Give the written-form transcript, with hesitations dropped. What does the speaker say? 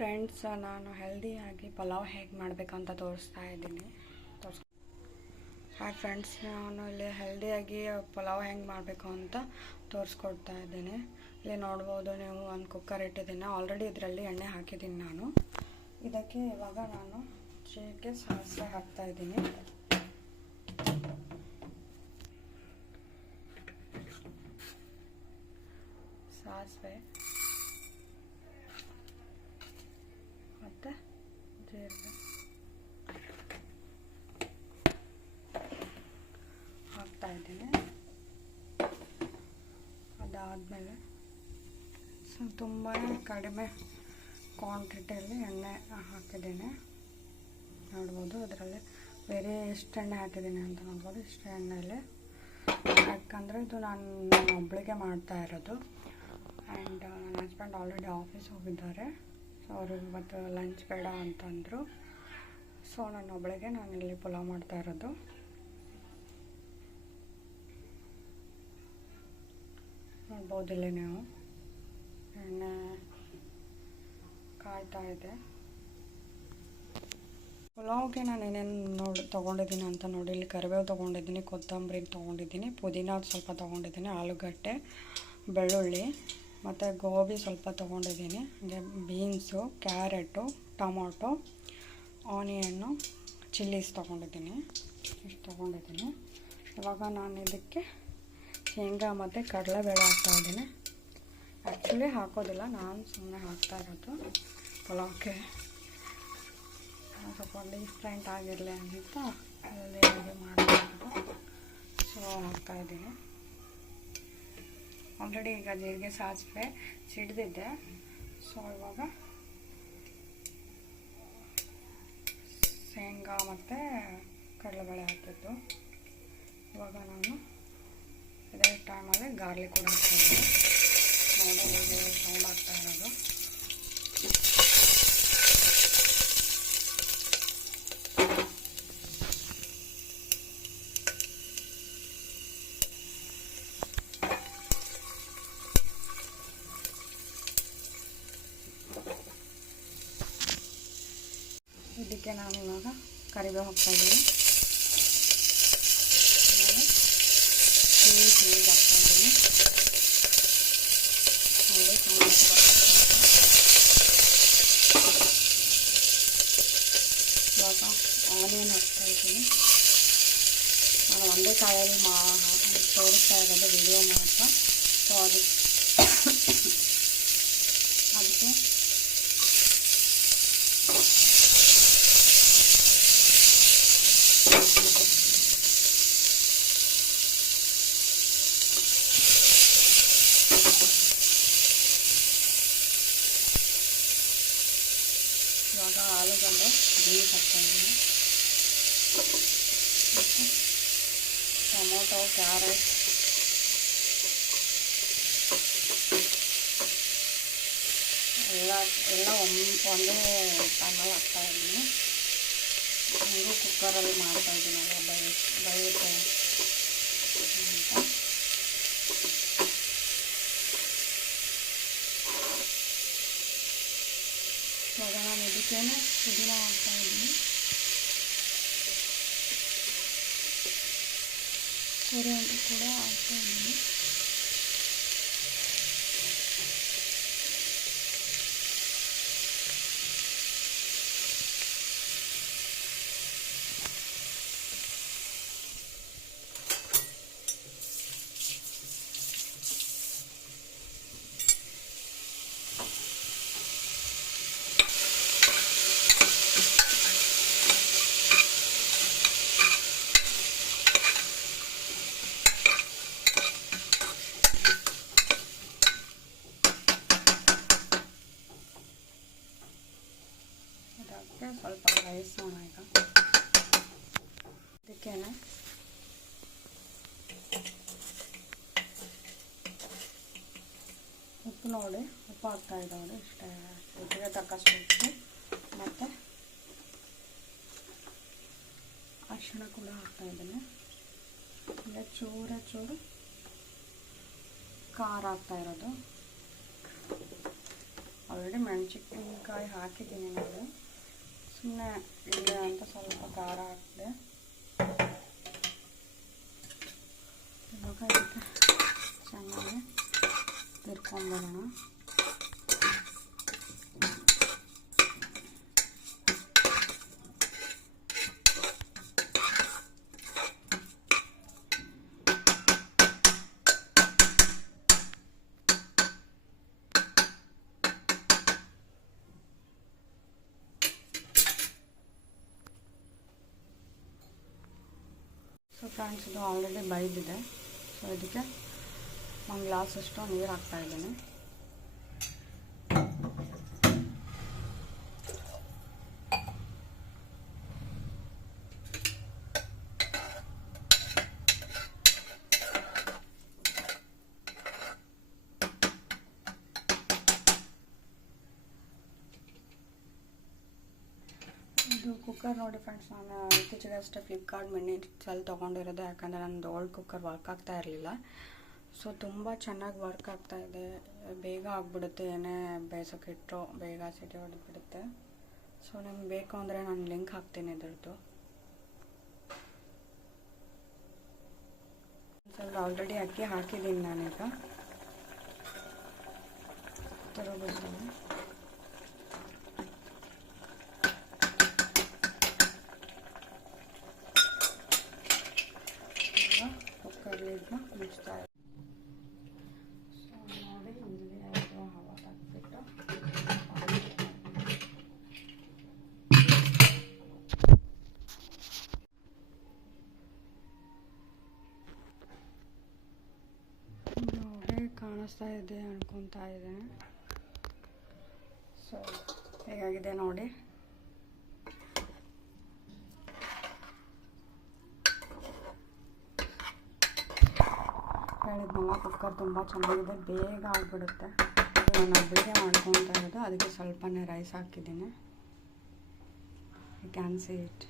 Friends, ನಾನು ಹೆಲ್ದಿಯಾಗಿ ಪಲಾವ್ ಹೇಗೆ ಮಾಡಬೇಕಂತ ತೋರಿಸ್ತಾ ಇದ್ದೀನಿ. ಹಾಯ್ ಫ್ರೆಂಡ್ಸ್, ನಾನು ಇಲ್ಲಿ ಹೆಲ್ದಿಯಾಗಿ ಪಲಾವ್ ಹೆಂಗೆ ಮಾಡಬೇಕು ಅಂತ ತೋರಿಸ್ಕೊಡ್ತಾ ಇದ್ದೀನಿ. ಇಲ್ಲಿ ನೋಡ್ಬೋದು ನೀವು, ಒಂದು ಕುಕ್ಕರ್ ಇಟ್ಟಿದ್ದೀನಿ. ಆಲ್ರೆಡಿ ಇದರಲ್ಲಿ ಎಣ್ಣೆ ಹಾಕಿದ್ದೀನಿ ನಾನು. ಇದಕ್ಕೆ ಇವಾಗ ನಾನು ಜೀರಿಗೆ ಸಾಸಿವೆ ಹಾಕ್ತಾ ಇದ್ದೀನಿ. ಸಾಸಿವೆ ಮತ್ತು ಜೀರಿಗೆ ಹಾಕ್ತಾ ಇದ್ದೀನಿ. ಅದಾದಮೇಲೆ ತುಂಬ ಕಡಿಮೆ ಕ್ವಾಂಟಿಟಿಯಲ್ಲಿ ಎಣ್ಣೆ ಹಾಕಿದ್ದೀನಿ. ನೋಡ್ಬೋದು ಇದರಲ್ಲಿ ಬೇರೆ ಎಷ್ಟು ಎಣ್ಣೆ ಹಾಕಿದ್ದೀನಿ ಅಂತ ನೋಡ್ಬೋದು. ಇಷ್ಟು ಎಣ್ಣೆಯಲ್ಲಿ, ಯಾಕಂದರೆ ಇದು ನಾನು ಒಬ್ಬಳಿಗೆ ಮಾಡ್ತಾ ಇರೋದು. ಆ್ಯಂಡ್ ನನ್ನ ಹಸ್ಬೆಂಡ್ ಆಲ್ರೆಡಿ ಆಫೀಸ್ ಹೋಗಿದ್ದಾರೆ. ಸೊ ಅವರು ಇವತ್ತು ಲಂಚ್ ಬೇಡ ಅಂತಂದರು. ಸೊ ನಾನೊಬ್ಬಳಿಗೆ ನಾನಿಲ್ಲಿ ಪಲಾವ್ ಮಾಡ್ತಾ ಇರೋದು. ನೋಡ್ಬೋದು ಇಲ್ಲಿ ನೀವು, ಎಣ್ಣೆ ಕಾಯ್ತಾ ಇದೆ. ಪಲಾವ್ಗೆ ನಾನು ಏನೇನು ತೊಗೊಂಡಿದ್ದೀನಿ ಅಂತ ನೋಡಿ. ಇಲ್ಲಿ ಕರಿಬೇವು ತೊಗೊಂಡಿದ್ದೀನಿ, ಕೊತ್ತಂಬರಿ ತೊಗೊಂಡಿದ್ದೀನಿ, ಪುದೀನ ಸ್ವಲ್ಪ ತೊಗೊಂಡಿದ್ದೀನಿ, ಆಲೂಗಡ್ಡೆ, ಬೆಳ್ಳುಳ್ಳಿ ಮತ್ತು ಗೋಬಿ ಸ್ವಲ್ಪ ತೊಗೊಂಡಿದ್ದೀನಿ. ಹಾಗೆ beans, carrot, tomato, onion, chillies ತೊಗೊಂಡಿದ್ದೀನಿ. ಇಷ್ಟು ತೊಗೊಂಡಿದ್ದೀನಿ. ಇವಾಗ ನಾನು ಇದಕ್ಕೆ ಶೇಂಗಾ ಮತ್ತು ಕಡಲೆಬೇಳೆ ಹಾಕ್ತಾಯಿದ್ದೀನಿ. ಆ್ಯಕ್ಚುಲಿ ಹಾಕೋದಿಲ್ಲ, ನಾನು ಸುಮ್ಮನೆ ಹಾಕ್ತಾ ಇರೋದು ಪಲಾವ್ಗೆ ಸ್ವಲ್ಪ ಡಿಫ್ರೆಂಟ್ ಆಗಿರಲಿ ಅಂತ ಹೆಲ್ದಿಯಾಗಿ ಮಾಡ್ತಾಯಿರೋದು. ಸೊ ಹಾಕ್ತಾಯಿದ್ದೀನಿ. ಆಲ್ರೆಡಿ ಈಗ ಜೀರಿಗೆ ಸಾಸಿವೆ ಸಿಡಿದಿದ್ದೆ. ಸೊ ಇವಾಗ ಶೇಂಗಾ ಮತ್ತು ಕಡಲೆಬೇಳೆ ಹಾಕಿದ್ದು. ಇವಾಗ ನಾನು ಇದೇ ಟೈಮಲ್ಲಿ ಗಾರ್ಲಿಕ್ ಕೂಡ ಹಾಕ್ತಾಯಿದ್ದೀನಿ. ನೋಡಿ ಹೇಗೆ ಸೌಂಡ್ ಆಗ್ತಾ ಇರೋದು. ಇದಕ್ಕೆ ನಾನು ಇವಾಗ ಕರಿಬೇವು ಹಾಕ್ತಾಯಿದ್ದೀನಿ. ಚೀಸ್ ಹಾಕ್ತಾಯಿದ್ದೀನಿ. ನೋಡಿ ಇವಾಗ ಆನಿಯನ್ ಹಾಕ್ತಾಯಿದ್ದೀನಿ. ನಾನು ಒಂದೇ ಕಾಯಲ್ಲಿ ತೋರಿಸ್ತಾ ಇರೋದು ವಿಡಿಯೋ ಮಾತ್ರ. ಸೊ ಅದಕ್ಕೆ ಇವಾಗ ಆಲೂಗಡ್ಡೆ ಬೀನ್ಸ್ ಹಾಕ್ತಾಯಿದ್ದೀನಿ. ಮತ್ತು ಟೊಮೊಟೊ, ಕ್ಯಾರೆಟ್, ಎಲ್ಲ ಒಂದೇ ಟೈಮಲ್ಲಿ ಹಾಕ್ತಾಯಿದ್ದೀನಿ. ಹಿಂಗೂ ಕುಕ್ಕರಲ್ಲಿ ಮಾಡ್ತಾಯಿದ್ದೀನಲ್ಲ, ಬೇಯುತ್ತೆ ಅಂತ. ಇವಾಗ ನಾನು ಇದಕ್ಕೇನೆ ಪುದೀನ ಹಾಕ್ತಾಯಿದ್ದೀನಿ. ಕೊರಿಯಾಂಡರ್ ಕೂಡ ಹಾಕ್ತಾಯಿದ್ದೀನಿ. ಸ್ವಲ್ಪ ಬೇಯಿಸೋಣ. ಈಗ ಇದಕ್ಕೇನೆ ಉಪ್ಪು ನೋಡಿ, ಉಪ್ಪು ಹಾಕ್ತಾ ಇದ್ದಾವೆ ಇಷ್ಟೇ, ರುಚಿಗೆ ತಕ್ಕಷ್ಟು ಉಪ್ಪು ಮತ್ತು ಅರಿಶಿಣ ಕೂಡ ಹಾಕ್ತಾಯಿದ್ದೀನಿ. ಅಂದರೆ ಚೂರು ಖಾರ ಹಾಕ್ತಾ ಇರೋದು. ಆಲ್ರೆಡಿ ಮೆಣಸಿನ್ಕಾಯಿ ಹಾಕಿದ್ದೀನಿ ನಾನು, ಸುಮ್ಮನೆ ಇದೆ ಅಂತ ಸ್ವಲ್ಪ ಖಾರ ಹಾಕಿದೆ. ಇವಾಗ ಇದಕ್ಕೆ ಚೆನ್ನಾಗಿ ತಿರ್ಕೊಂಬಿಡೋಣ. ಸೊ ಫ್ರೆಂಡ್ಸ್, ಇದು ಆಲ್ರೆಡಿ ಬೈದಿದೆ. ಸೊ ಇದಕ್ಕೆ ಒಂದು ಗ್ಲಾಸಷ್ಟು ನೀರು ಹಾಕ್ತಾಯಿದ್ದೀನಿ. ಇದು ಕುಕ್ಕರ್ ನೋಡಿ ಫ್ರೆಂಡ್ಸ್, ನಾನು ಇತ್ತೀಚೆಗೆ ಅಷ್ಟೇ ಫ್ಲಿಪ್ಕಾರ್ಟ್ ಮಿನಿಟ್ಸಲ್ಲಿ ತೊಗೊಂಡಿರೋದು. ಯಾಕಂದರೆ ನನ್ನದು ಓಲ್ಡ್ ಕುಕ್ಕರ್ ವರ್ಕ್ ಆಗ್ತಾ ಇರಲಿಲ್ಲ. ಸೊ ತುಂಬ ಚೆನ್ನಾಗಿ ವರ್ಕ್ ಆಗ್ತಾಯಿದೆ, ಬೇಗ ಆಗಿಬಿಡುತ್ತೆ. ಏನೇ ಬೇಯಿಸೋಕೆ ಇಟ್ಟರು ಬೇಗ ಸಿಟಿ ಹೊಡೆದ್ಬಿಡುತ್ತೆ. ಸೊ ನಿಮ್ಗೆ ಬೇಕು ಅಂದರೆ ನಾನು ಲಿಂಕ್ ಹಾಕ್ತೀನಿ ಇದ್ರದ್ದು. ಆಲ್ರೆಡಿ ಅಕ್ಕಿ ಹಾಕಿದ್ದೀನಿ ನಾನೀಗ, ತಗೋಬಿಡ್ತೀನಿ. ಕುಕ್ಕರ್ ಲಿಡ್ನ ಮುಚ್ತಾ ಇದೆ. ಸೊ ನೋಡಿ, ಇಲ್ಲಿ ಹವಾ ತೆಗೆದ್ಬಿಟ್ಟು ನೋಡಿ ಕಾಣಿಸ್ತಾ ಇದೆ ಅನ್ಕೊತಾ ಇದ್ದೇನೆ. ಸೊ ಹೇಗಾಗಿದೆ ನೋಡಿ. ಹೇಳಿದ್ನಲ್ಲ, ಕುಕ್ಕರ್ ತುಂಬ ಚೆನ್ನಾಗಿದೆ, ಬೇಗ ಆಗಿಬಿಡುತ್ತೆ. ನಾನು ಒಬ್ಬಳಿಗೆ ಮಾಡ್ಕೊತಾ ಇರೋದು, ಅದಕ್ಕೆ ಸ್ವಲ್ಪನೇ ರೈಸ್ ಹಾಕಿದ್ದೀನಿ. You can see it.